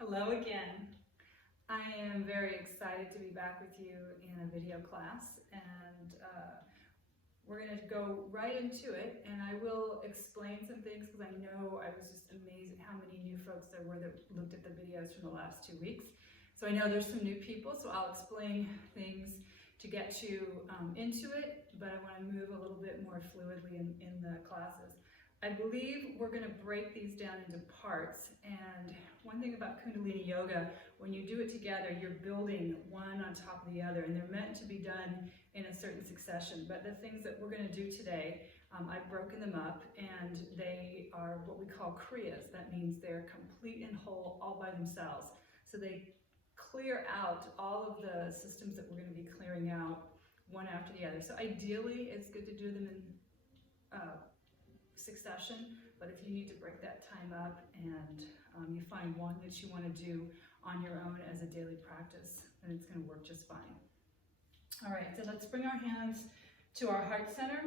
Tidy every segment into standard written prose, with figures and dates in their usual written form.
Hello again. I am very excited to be back with you in a video class, and we're going to go right into it, and I will explain some things because I know I was just amazed at how many new folks there were that looked at the videos from the last 2 weeks. So I know there's some new people, so I'll explain things to get you into it, but I want to move a little bit more fluidly in the classes. I believe we're going to break these down into parts, and one thing about Kundalini Yoga, when you do it together, you're building one on top of the other, and they're meant to be done in a certain succession. But the things that we're going to do today, I've broken them up, and they are what we call kriyas. That means they're complete and whole all by themselves. So they clear out all of the systems that we're going to be clearing out one after the other. So ideally, it's good to do them in succession, but if you need to break that time up and you find one that you want to do on your own as a daily practice, then it's going to work just fine. All right, so let's bring our hands to our heart center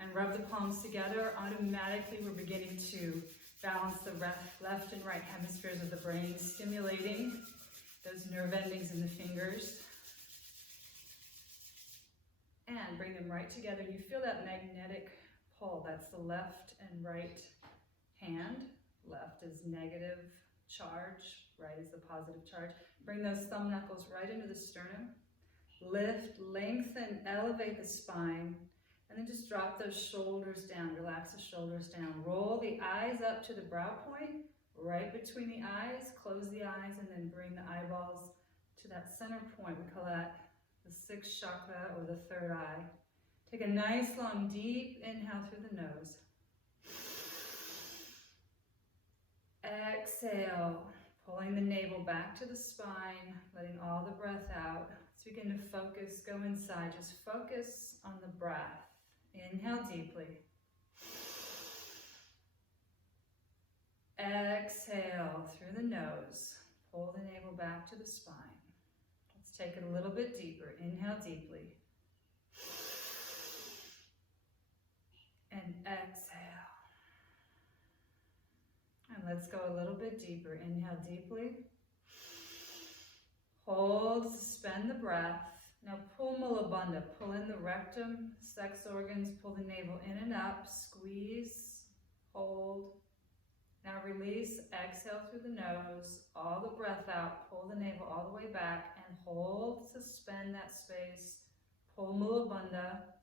and rub the palms together. Automatically, we're beginning to balance the left and right hemispheres of the brain, stimulating those nerve endings in the fingers. And bring them right together. You feel that magnetic pull. That's the left and right hand. Left is negative charge, right is the positive charge. Bring those thumb knuckles right into the sternum. Lift, lengthen, elevate the spine, and then just drop those shoulders down. Relax the shoulders down. Roll the eyes up to the brow point, right between the eyes. Close the eyes and then bring the eyeballs to that center point. We call that the sixth chakra or the third eye. Take a nice long deep inhale through the nose. Exhale, pulling the navel back to the spine, letting all the breath out. Let's begin to focus, go inside. Just focus on the breath. Inhale deeply. Exhale through the nose. Pull the navel back to the spine. Let's take it a little bit deeper. Inhale deeply. And exhale. And let's go a little bit deeper. Inhale deeply. Hold, suspend the breath. Now pull Mula Bandha. Pull in the rectum, sex organs, pull the navel in and up. Squeeze, hold. Now release, exhale through the nose. All the breath out. Pull the navel all the way back and hold, suspend that space. Pull Mula Bandha.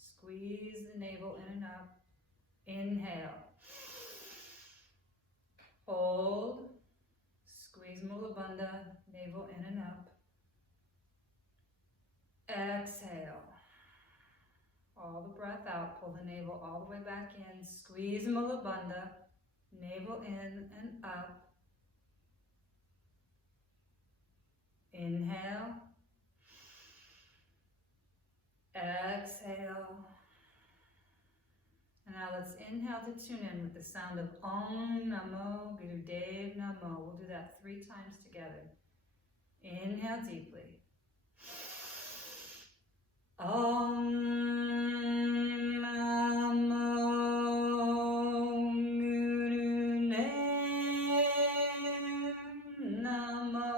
Squeeze the navel in and up. Inhale. Hold. Squeeze Mula Bandha. Navel in and up. Exhale. All the breath out. Pull the navel all the way back in. Squeeze Mula Bandha. Navel in and up. Inhale. Exhale. And now let's inhale to tune in with the sound of Om Namo Gurudev Namo. We'll do that 3 times together. Inhale deeply. Om Namo Gurudev Namo.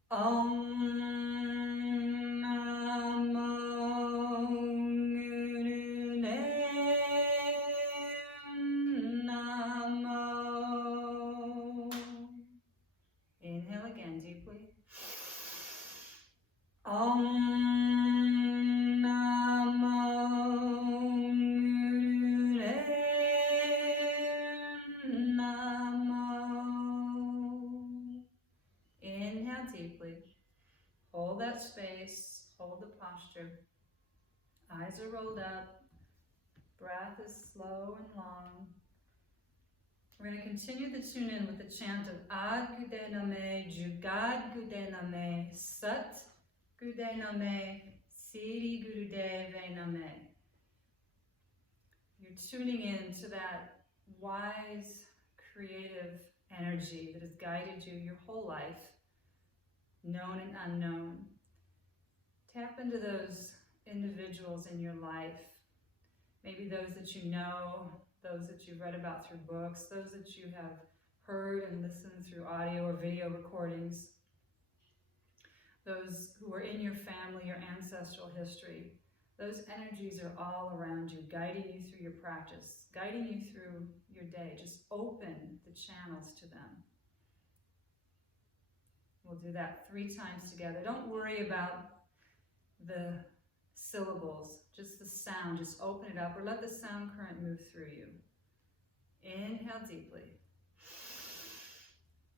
Om space, hold the posture. Eyes are rolled up. Breath is slow and long. We're going to continue to tune in with the chant of Ad Gudename, Jugad Gudename, Sat Gudename, Siri Gurudeve Name. You're tuning in to that wise, creative energy that has guided you your whole life, known and unknown. Tap into those individuals in your life, maybe those that you know, those that you've read about through books, those that you have heard and listened through audio or video recordings, those who are in your family, your ancestral history. Those energies are all around you, guiding you through your practice, guiding you through your day. Just open the channels to them. We'll do that 3 times together. Don't worry about the syllables, just the sound. Just open it up or let the sound current move through you. Inhale deeply.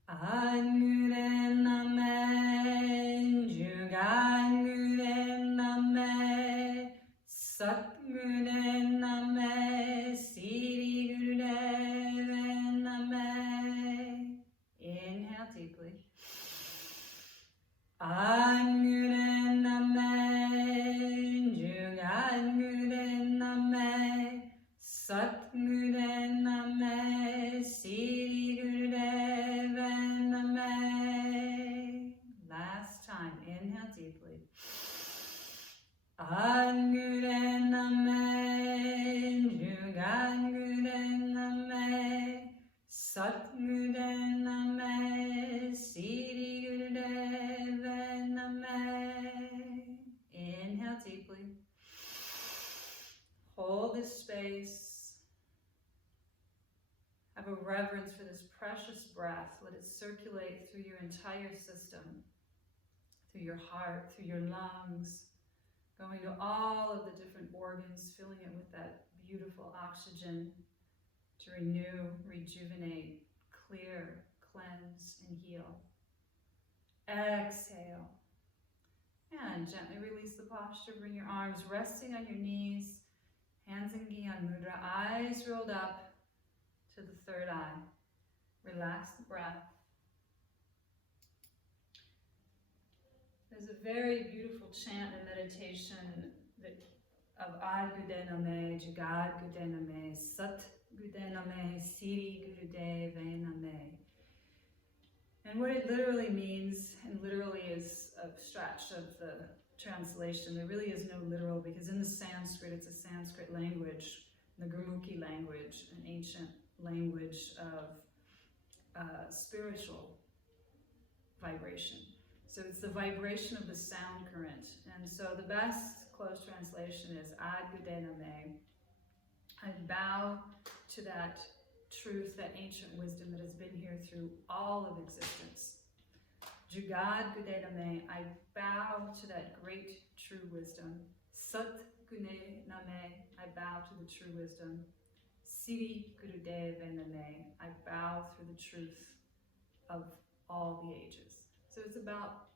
Angure name, Jugangure name, Satgure name, Siri Gurudeve name. Inhale deeply. Angure name, Jugangure name, Satgure name, Siri Gurudeve name. Last time, inhale deeply. Angure name, Jugangure name, Satgure name, Siri Gurudeve name. Inhale deeply. Hold this space. Have a reverence for this precious breath. Let it circulate through your entire system, through your heart, through your lungs, going to all of the different organs, filling it with that beautiful oxygen to renew, rejuvenate, clear, cleanse, and heal. Exhale. And gently release the posture. Bring your arms resting on your knees, hands in Gyan Mudra, eyes rolled up to the third eye. Relax the breath. There's a very beautiful chant in meditation of Ad Gudename, Jagad Gudename, Sat Gudename, Siri Gurudeve Name. And what it literally means, and literally is a stretch of the translation, there really is no literal, because in the Sanskrit, it's a Sanskrit language, the Gurmukhi language, an ancient language of spiritual vibration. So it's the vibration of the sound current. And so the best close translation is Ad Gudename. I bow to that truth, that ancient wisdom that has been here through all of existence. Jugad Gudename, I bow to that great true wisdom. Sat Gune Name, I bow to the true wisdom. Siri Gurudeve Name, I bow through the truth of all the ages. So it's about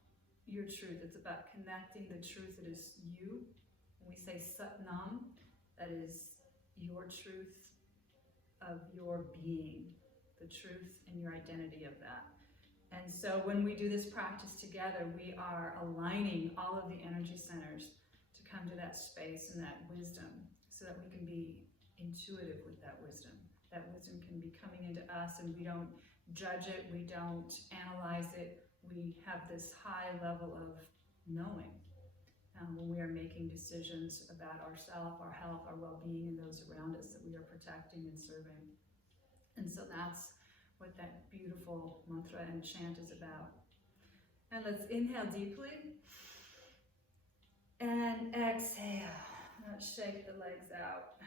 your truth. It's about connecting the truth that is you. When we say Satnam, that is your truth of your being, the truth and your identity of that. And so when we do this practice together, we are aligning all of the energy centers to come to that space and that wisdom so that we can be intuitive with that wisdom. That wisdom can be coming into us and we don't judge it, we don't analyze it. We have this high level of knowing when we are making decisions about ourselves, our health, our well-being, and those around us that we are protecting and serving. And so that's what that beautiful mantra and chant is about. And let's inhale deeply and exhale. Let's shake the legs out.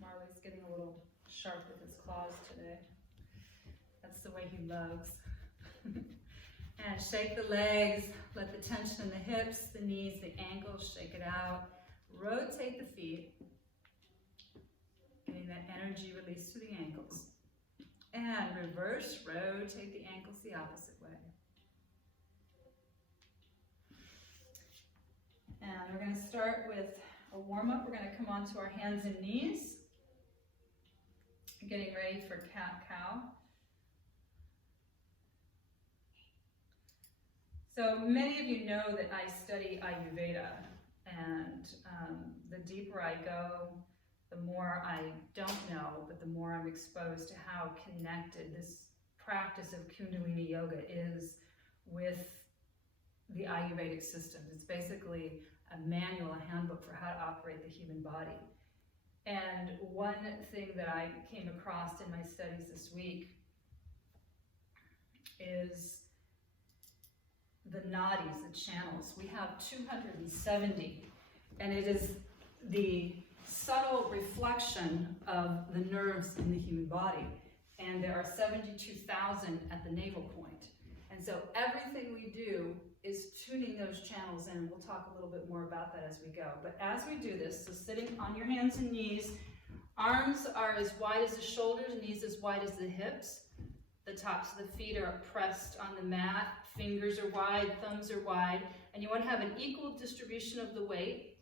Marley's getting a little sharp with his claws today. That's the way he loves. And shake the legs, let the tension in the hips, the knees, the ankles, shake it out. Rotate the feet, getting that energy released to the ankles. And reverse, rotate the ankles the opposite way. And we're going to start with a warm-up. We're going to come onto our hands and knees, getting ready for cat-cow. So many of you know that I study Ayurveda, and the deeper I go, the more I don't know, but the more I'm exposed to how connected this practice of Kundalini Yoga is with the Ayurvedic system. It's basically a manual, a handbook for how to operate the human body. And one thing that I came across in my studies this week is the nadis, the channels. We have 270, and it is the subtle reflection of the nerves in the human body. And there are 72,000 at the navel point. And so everything we do is tuning those channels in. We'll talk a little bit more about that as we go. But as we do this, so sitting on your hands and knees, arms are as wide as the shoulders, knees as wide as the hips. The tops of the feet are pressed on the mat, fingers are wide, thumbs are wide, and you want to have an equal distribution of the weight.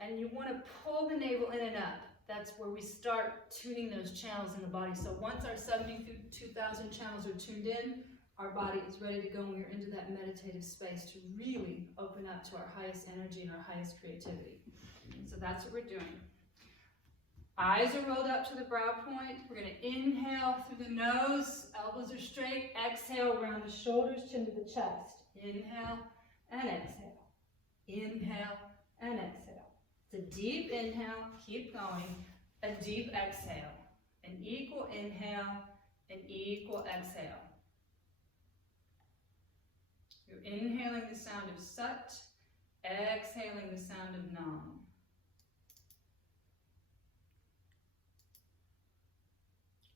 And you want to pull the navel in and up. That's where we start tuning those channels in the body. So once our 72,000 channels are tuned in, our body is ready to go, and we're into that meditative space to really open up to our highest energy and our highest creativity. So that's what we're doing. Eyes are rolled up to the brow point. We're going to inhale through the nose, elbows are straight. Exhale, round the shoulders, chin to the chest. Inhale and exhale. Inhale and exhale. It's a deep inhale, keep going. A deep exhale. An equal inhale, an equal exhale. You're inhaling the sound of Sat, exhaling the sound of Nam.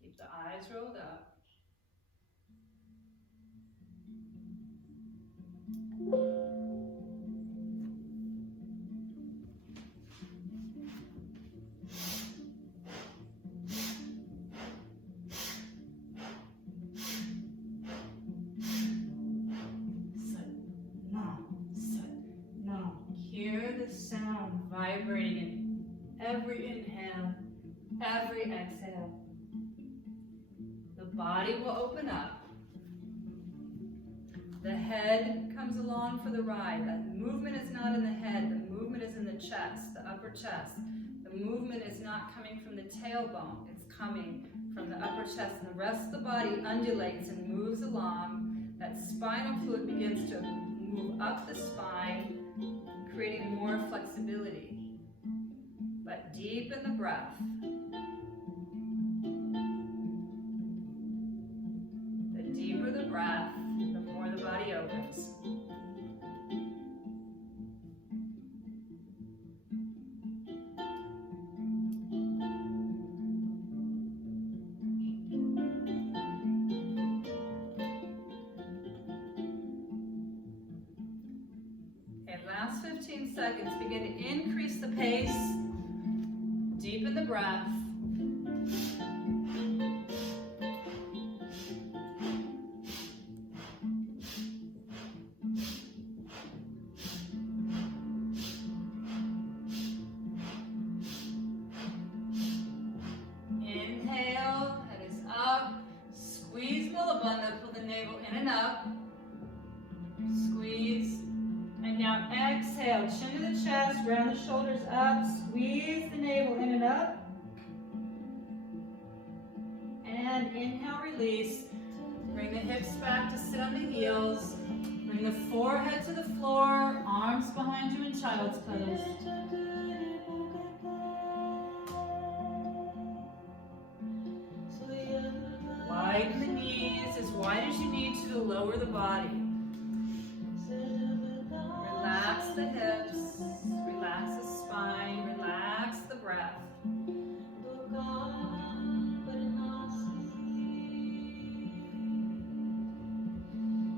Keep the eyes rolled up. Sound vibrating in every inhale, every exhale. The body will open up. The head comes along for the ride. That movement is not in the head, the movement is in the chest, the upper chest. The movement is not coming from the tailbone, it's coming from the upper chest, and the rest of the body undulates and moves along. That spinal fluid begins to move up the spine, creating more flexibility. But deepen the breath. The deeper the breath, the more the body opens. Last 15 seconds, begin to increase the pace, deepen the breath. Inhale, head is up, squeeze Mulabandha, pull the navel in and up, squeeze. And now exhale, chin to the chest, round the shoulders up, squeeze the navel in and up. And inhale, release. Bring the hips back to sit on the heels. Bring the forehead to the floor, arms behind you in child's pose. Widen the knees as wide as you need to lower the body. Relax the hips, relax the spine, relax the breath.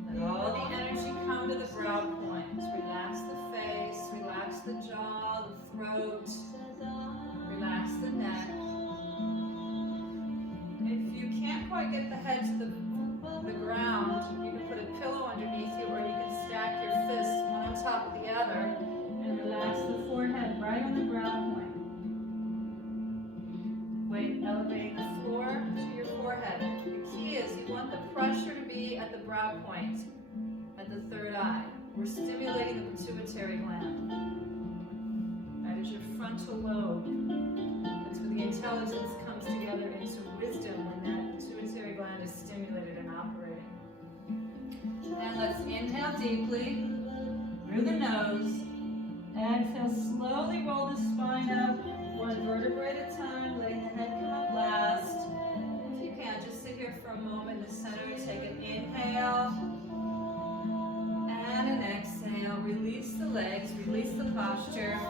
Let all the energy come to the brow point. Relax the face, relax the jaw, the throat, relax the neck. If you can't quite get the head to the ground, you can put a pillow underneath you, or you can stack your fists one on top of the other and relax the forehead right on the brow point. Weight elevating the floor to your forehead. The key is you want the pressure to be at the brow point, at the third eye. We're stimulating the pituitary gland. That is your frontal lobe. That's where the intelligence comes together into wisdom when that pituitary gland is stimulated and operating. And let's inhale deeply through the nose. Exhale, slowly roll the spine up. one vertebrae at a time, letting the head come up last. If you can, just sit here for a moment in the center. Take an inhale and an exhale. Release the legs, release the posture.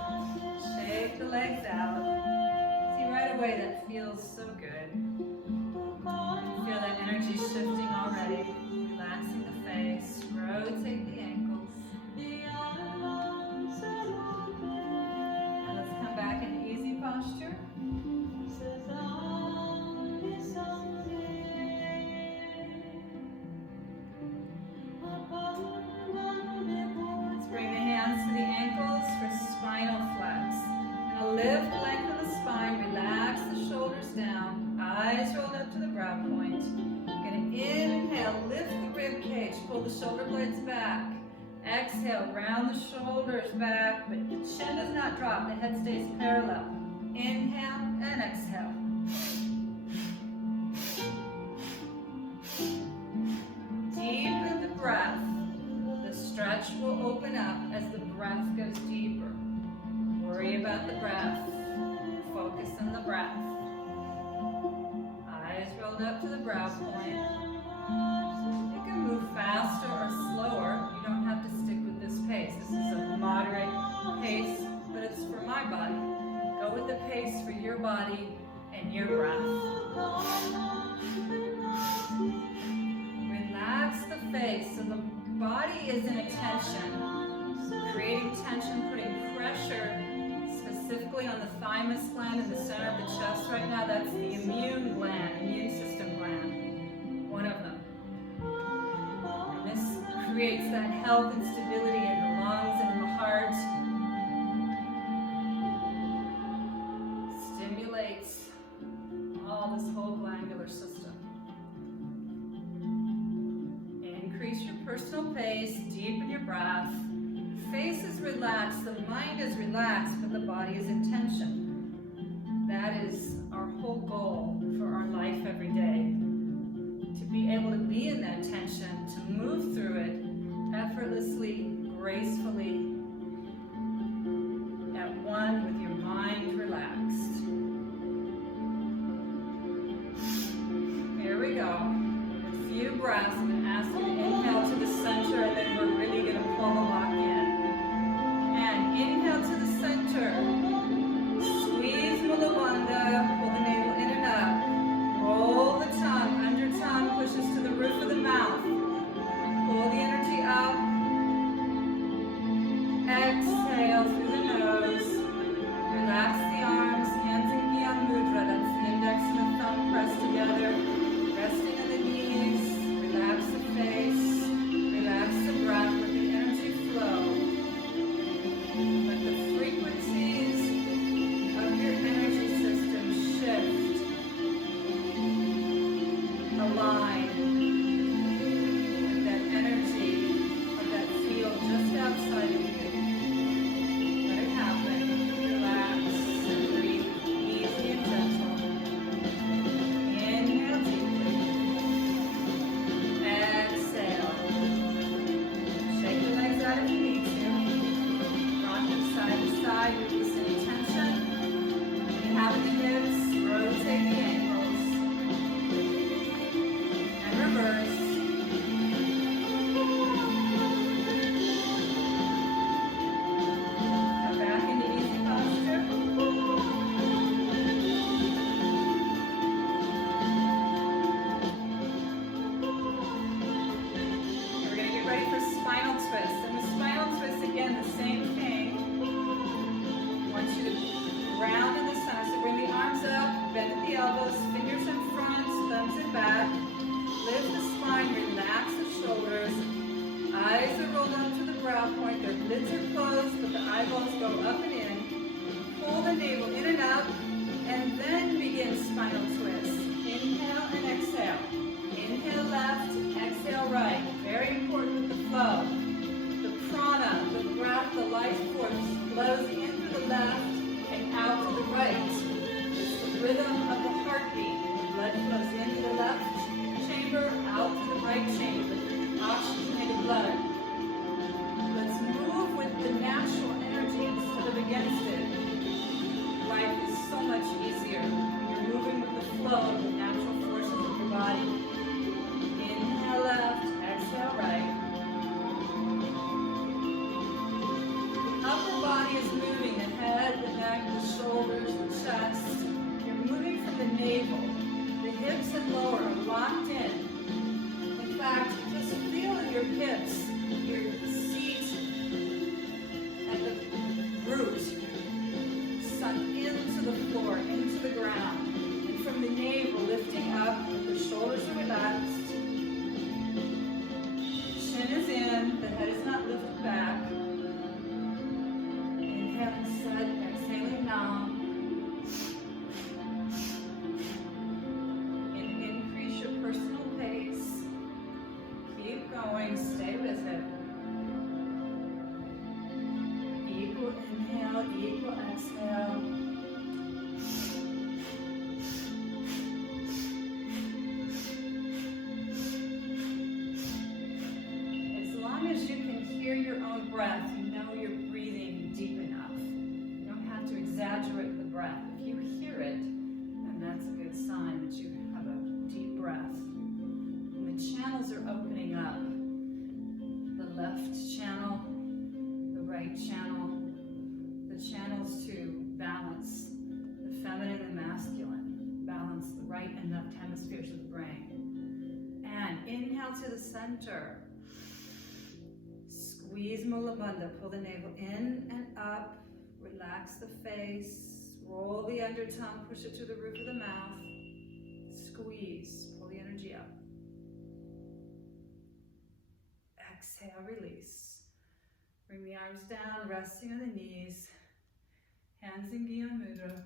Shake the legs out. See, right away that feels so good. Feel that energy shifting already. Relaxing the face, rotate the ankles. And let's come back in easy posture. Let's bring the hands to the ankles for spinal flex. Now lift, lengthen the spine, relax the shoulders down, eyes rolled up to the brow point. Going to inhale, lift the rib cage, pull the shoulder blades back. Exhale, round the shoulders back, but the chin does not drop, the head stays parallel. Inhale and exhale. Deepen the breath. The stretch will open up as the breath goes deeper. Worry about the breath. Focus on the breath. Eyes rolled up to the brow point. You can move faster or slower. You don't have to stick with this pace. This is a moderate pace, but it's for my body. Go with the pace for your body and your breath. Relax the face so the body is in a tension, creating tension, putting pressure specifically on the thymus gland in the center of the chest right now. That's the immune gland, immune system gland, one of them. And this creates that health and stability in the lungs and in the heart. Stimulates all this whole glandular system. Increase your personal pace, deepen your breath. Face is relaxed, the mind is relaxed, but the body is in tension. That is our whole goal for our life every day. To be able to be in that tension, to move through it effortlessly, gracefully, at one with your mind relaxed. Here we go. A few breaths. I'm going to ask you to inhale to the center, and then we're really going to pull the lock in. And inhale to the center. Squeeze Mula Bandha. Pull the navel in and up. Roll the tongue. Under tongue pushes to the roof of the mouth. Pull the energy up. Exhale through the nose. Relax the arms. Hands in Gyan Mudra. That's the index and the thumb pressed together. Resting on the knees. Relax the face. Relax the breath. Let the energy flow. Let the frequencies of your energy system shift. Align with that energy of that field just outside of you. Let it happen. Relax and breathe easy and gentle. Inhale deeply. Exhale. Shake the legs out if you need to. Rock them side to side, release any tension. When you have in the hips, rotate the ankles. And reverse. Come back into easy posture. We're going to get ready for spinal twist. And the spinal twist, again, the same thing. I want you to round in the center. So bring the arms up, bend at the elbows, fingers in front, thumbs in back. Lift the spine, relax the shoulders. Eyes are rolled up to the brow point. Their lids are closed, but the eyeballs go up and in. Pull the navel in and up, and then begin spinal twist. Inhale and exhale. Inhale left, exhale right. Very important with the flow. The prana, the breath, the life force flows in through the left and out to the right. It's the rhythm of the heartbeat. The blood flows into the left chamber, out to the right chamber. Oxygenated blood. Let's move with the natural energy instead of against it. Life is so flow of the natural forces of your body. Inhale left, exhale right. The upper body is moving, the head, the neck, the shoulders, the chest. You're moving from the navel. The hips and lower are locked in. In fact, just feel your hips, your seat at the root, sunk into the floor, into the ground. And from the navel, lifting up, the shoulders are relaxed. Chin is in, the head is not lifted back. Inhaling Sat, exhaling Nam. And increase your personal pace. Keep going, stay with it. Equal inhale, equal exhale. As long as you can hear your own breath, you know you're breathing deep enough. You don't have to exaggerate the breath. If you hear it, then that's a good sign that you have a deep breath. And the channels are opening up. The left channel, the right channel, the channels to balance the feminine and masculine, balance the right and left hemispheres of the brain. And inhale to the center. Squeeze Mula Bandha, pull the navel in and up, relax the face, roll the under tongue, push it to the roof of the mouth, squeeze, pull the energy up. Exhale, release. Bring the arms down, resting on the knees, hands in Gyan Mudra,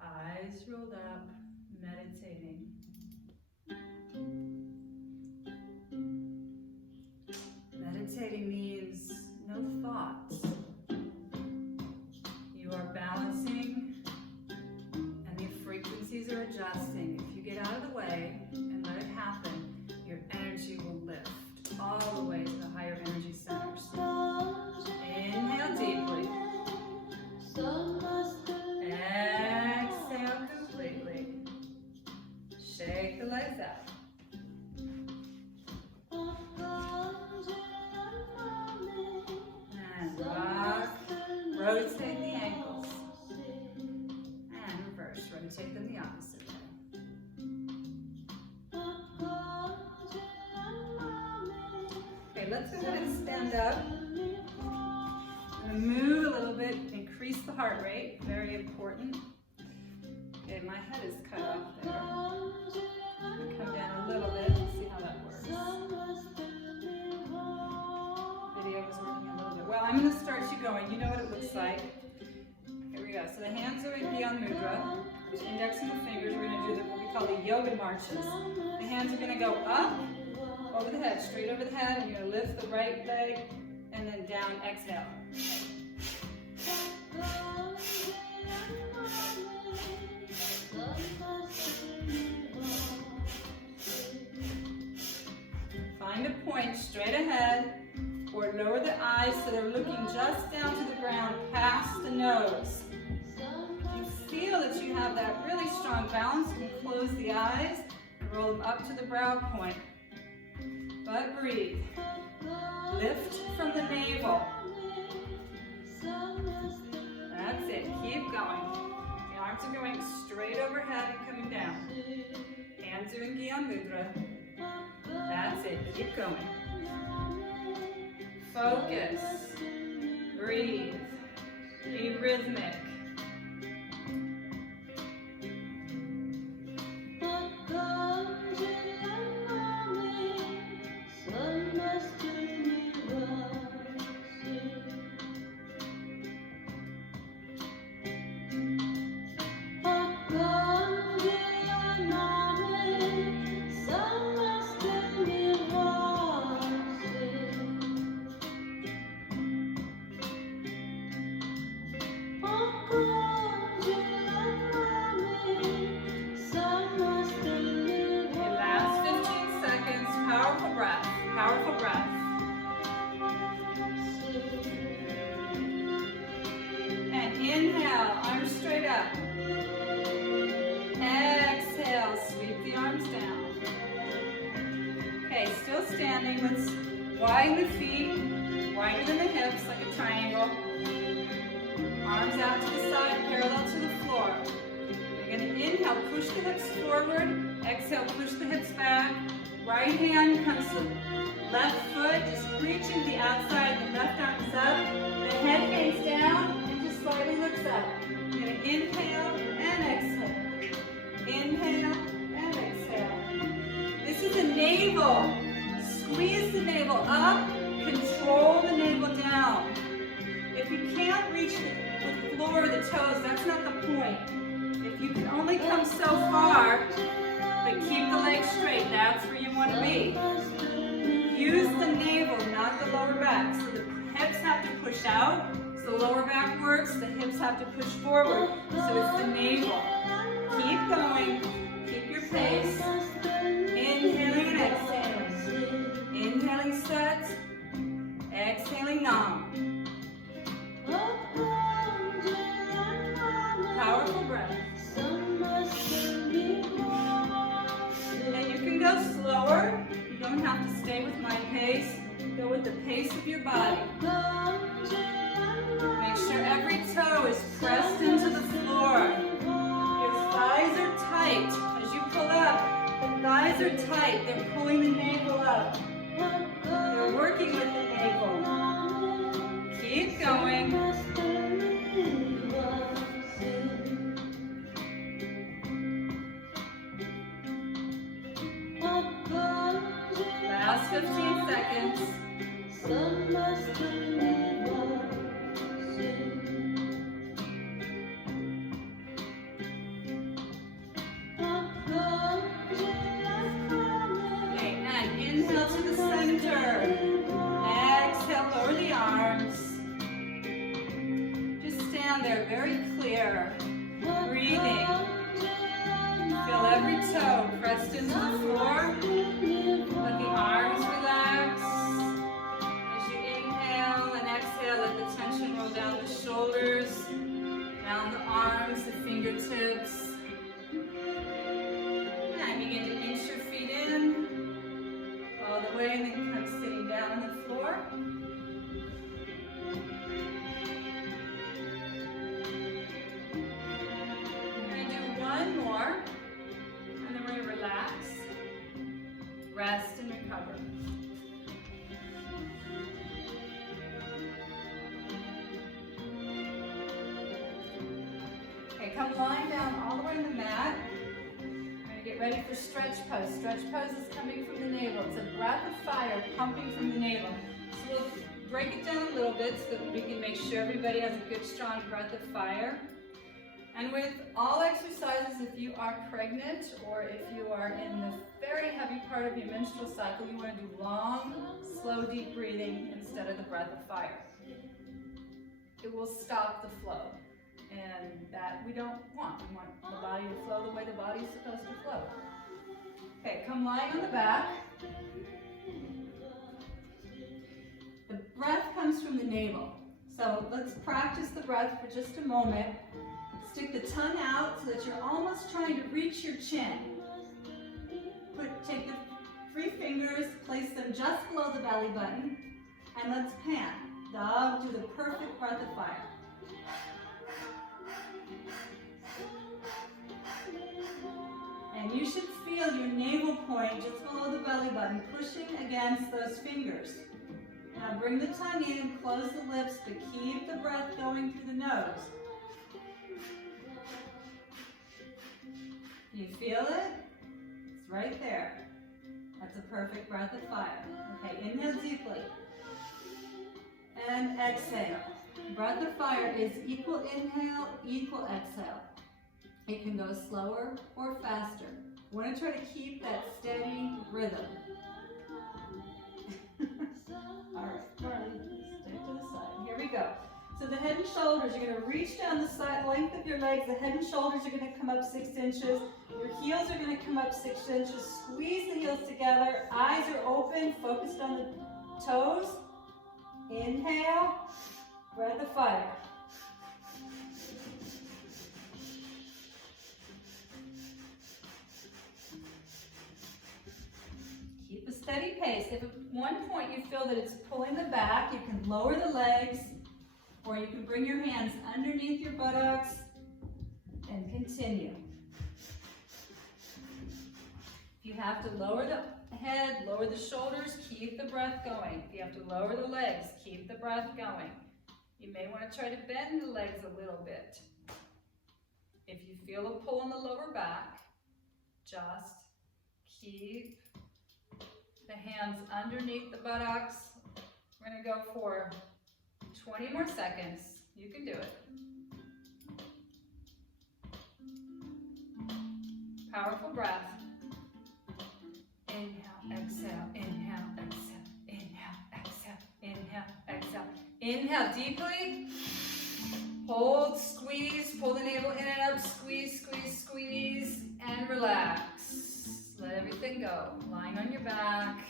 eyes rolled up, meditating. Meditating means no thoughts. You are balancing and the frequencies are adjusting. If you get out of the way and let it happen, your energy will lift all the way to the higher energy centers. Inhale deeply. Exhale completely. Shake the legs out. And rock. Rotate the ankles. And reverse. Rotate them the opposite way. Okay, let's go ahead and stand up. I'm going to move a little bit, increase the heart rate, very important. Okay, my head is cut off there. I'm going to come down a little bit and see how that works. Video was working a little bit. Well, I'm going to start you going. You know what it looks like. Here we go. So the hands are in Gyan Mudra. The index and the fingers, we're going to do what we call the yoga marches. The hands are going to go up, over the head, straight over the head, and you're going to lift the right leg, and then down, exhale. Find a point straight ahead, or lower the eyes so they're looking just down to the ground, past the nose. You feel that you have that really strong balance. You can close the eyes and roll them up to the brow point. But breathe. Lift from the navel. That's it. Keep going. The arms are going straight overhead and coming down. Hands are in Gyan Mudra. That's it. Keep going. Focus. Breathe. Be rhythmic. still standing. Let's widen the feet, widen the hips like a triangle. Arms out to the side, parallel to the floor. You're going to inhale, push the hips forward. Exhale, push the hips back. Right hand comes to left foot, just reaching the outside. The left arm is up. The head hangs down and just slightly looks up. You're going to inhale and exhale. Inhale and exhale. This is a navel. Squeeze the navel up. Control the navel down. If you can't reach the floor or the toes, that's not the point. If you can only come so far, but keep the legs straight, that's where you want to be. Use the navel, not the lower back. So the hips have to push out, so the lower back works, the hips have to push forward. So it's the navel. Keep going, keep your pace. Inhaling and exhaling. Inhaling set, exhaling nam. Powerful breath. And you can go slower. You don't have to stay with my pace. Go with the pace of your body. Make sure every toe is pressed into the floor. Your thighs are tight. As you pull up, the thighs are tight. They're pulling the navel up. They're working with the navel. Keep going. Last 15 seconds. Okay, and inhale to the center. Exhale, lower the arms. Just stand there very clear. Breathing. Feel every toe pressed into the floor. Let the arms relax. As you inhale and exhale, let the tension roll down the shoulders, down the arms, the fingertips. And begin to inch your feet in all the way, and then come sitting down on the floor. We're going to do one more, and then we're going to relax. Rest and recover. Okay, come lying down all the way on the mat. We're going to get ready for stretch pose. Stretch pose is coming from the navel. It's a breath of fire pumping from the navel. So we'll break it down a little bit so that we can make sure everybody has a good strong breath of fire. And with all exercises, if you are pregnant or if you are in the very heavy part of your menstrual cycle, you want to do long, slow, deep breathing instead of the breath of fire. It will stop the flow, and that we don't want. We want the body to flow the way the body is supposed to flow. Okay, come lying on the back. The breath comes from the navel. So let's practice the breath for just a moment. Stick the tongue out so that you're almost trying to reach your chin. Take the 3 fingers, place them just below the belly button, and let's pan. Dog, do the perfect breath of fire. And you should feel your navel point just below the belly button, pushing against those fingers. Now bring the tongue in, close the lips, but keep the breath going through the nose. You feel it? It's right there. That's a perfect breath of fire. Okay, inhale deeply. And exhale. Breath of fire is equal inhale, equal exhale. It can go slower or faster. We want to try to keep that steady rhythm. All right, Carly, stick to the side. Here we go. So the head and shoulders, you're going to reach down the side length of your legs. The head and shoulders are going to come up 6 inches. Your heels are going to come up 6 inches. Squeeze the heels together. Eyes are open, focused on the toes. Inhale, breath of fire. Keep the steady pace. If at one point you feel that it's pulling the back, you can lower the legs, or you can bring your hands underneath your buttocks and continue. If you have to lower the head, lower the shoulders, keep the breath going. If you have to lower the legs, keep the breath going. You may want to try to bend the legs a little bit. If you feel a pull in the lower back, just keep the hands underneath the buttocks. We're going to go for 20 more seconds. You can do it. Powerful breath. Inhale, exhale, inhale, exhale, inhale, exhale, inhale, exhale. Inhale deeply. Hold, squeeze, pull the navel in and up, squeeze, squeeze, squeeze, and relax. Let everything go. Lying on your back.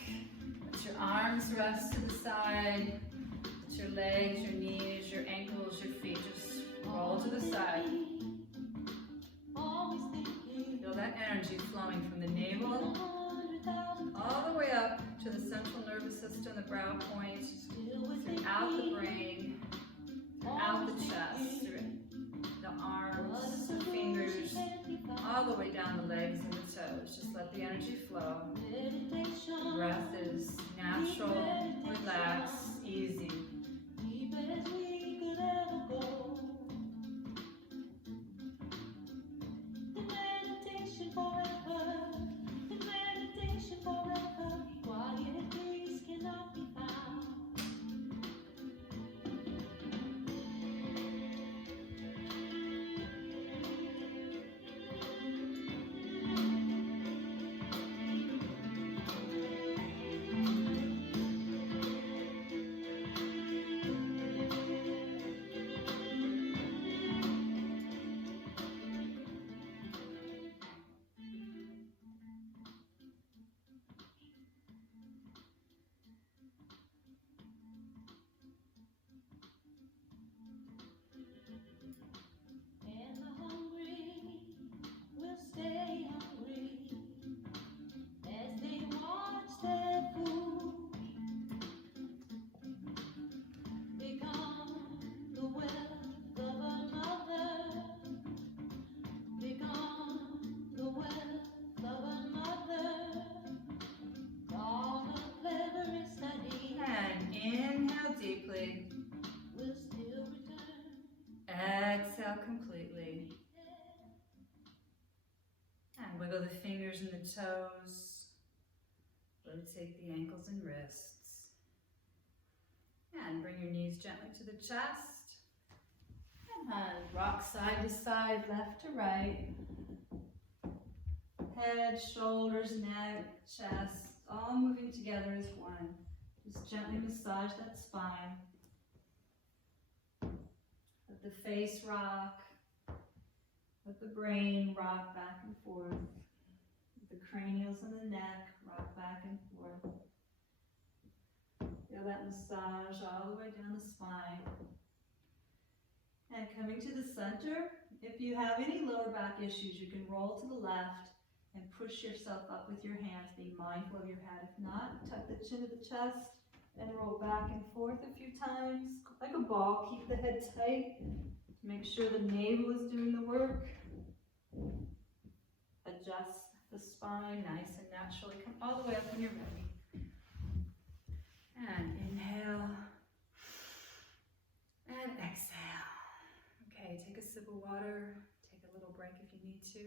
Let your arms rest to the side. Let your legs, your knees, your ankles, your feet just roll to the side. Feel that energy flowing from the navel all the way up to the central nervous system, the brow point, throughout the brain, throughout the chest, through the arms, the fingers, all the way down the legs and the toes. Just let the energy flow. The breath is natural, relaxed, easy. Exhale completely. And wiggle the fingers and the toes. Rotate the ankles and wrists. And bring your knees gently to the chest. And rock side to side, left to right. Head, shoulders, neck, chest, all moving together as one. Just gently massage that spine. Let the face rock. Let the brain rock back and forth. Let the cranials and the neck rock back and forth. Feel that massage all the way down the spine. And coming to the center, if you have any lower back issues, you can roll to the left and push yourself up with your hands, being mindful of your head. If not, tuck the chin to the chest and roll back and forth a few times. Like a ball, keep the head tight. Make sure the navel is doing the work. Adjust the spine nice and naturally. Come all the way up when you're ready. And inhale. And exhale. Okay, take a sip of water. Take a little break if you need to.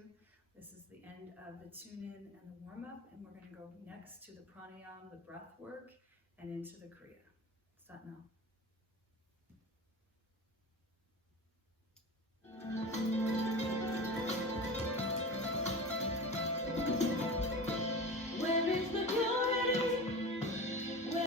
This is the end of the tune-in and the warm-up, and we're going to go next to the pranayama, the breath work, and into the kriya. Sat Nam.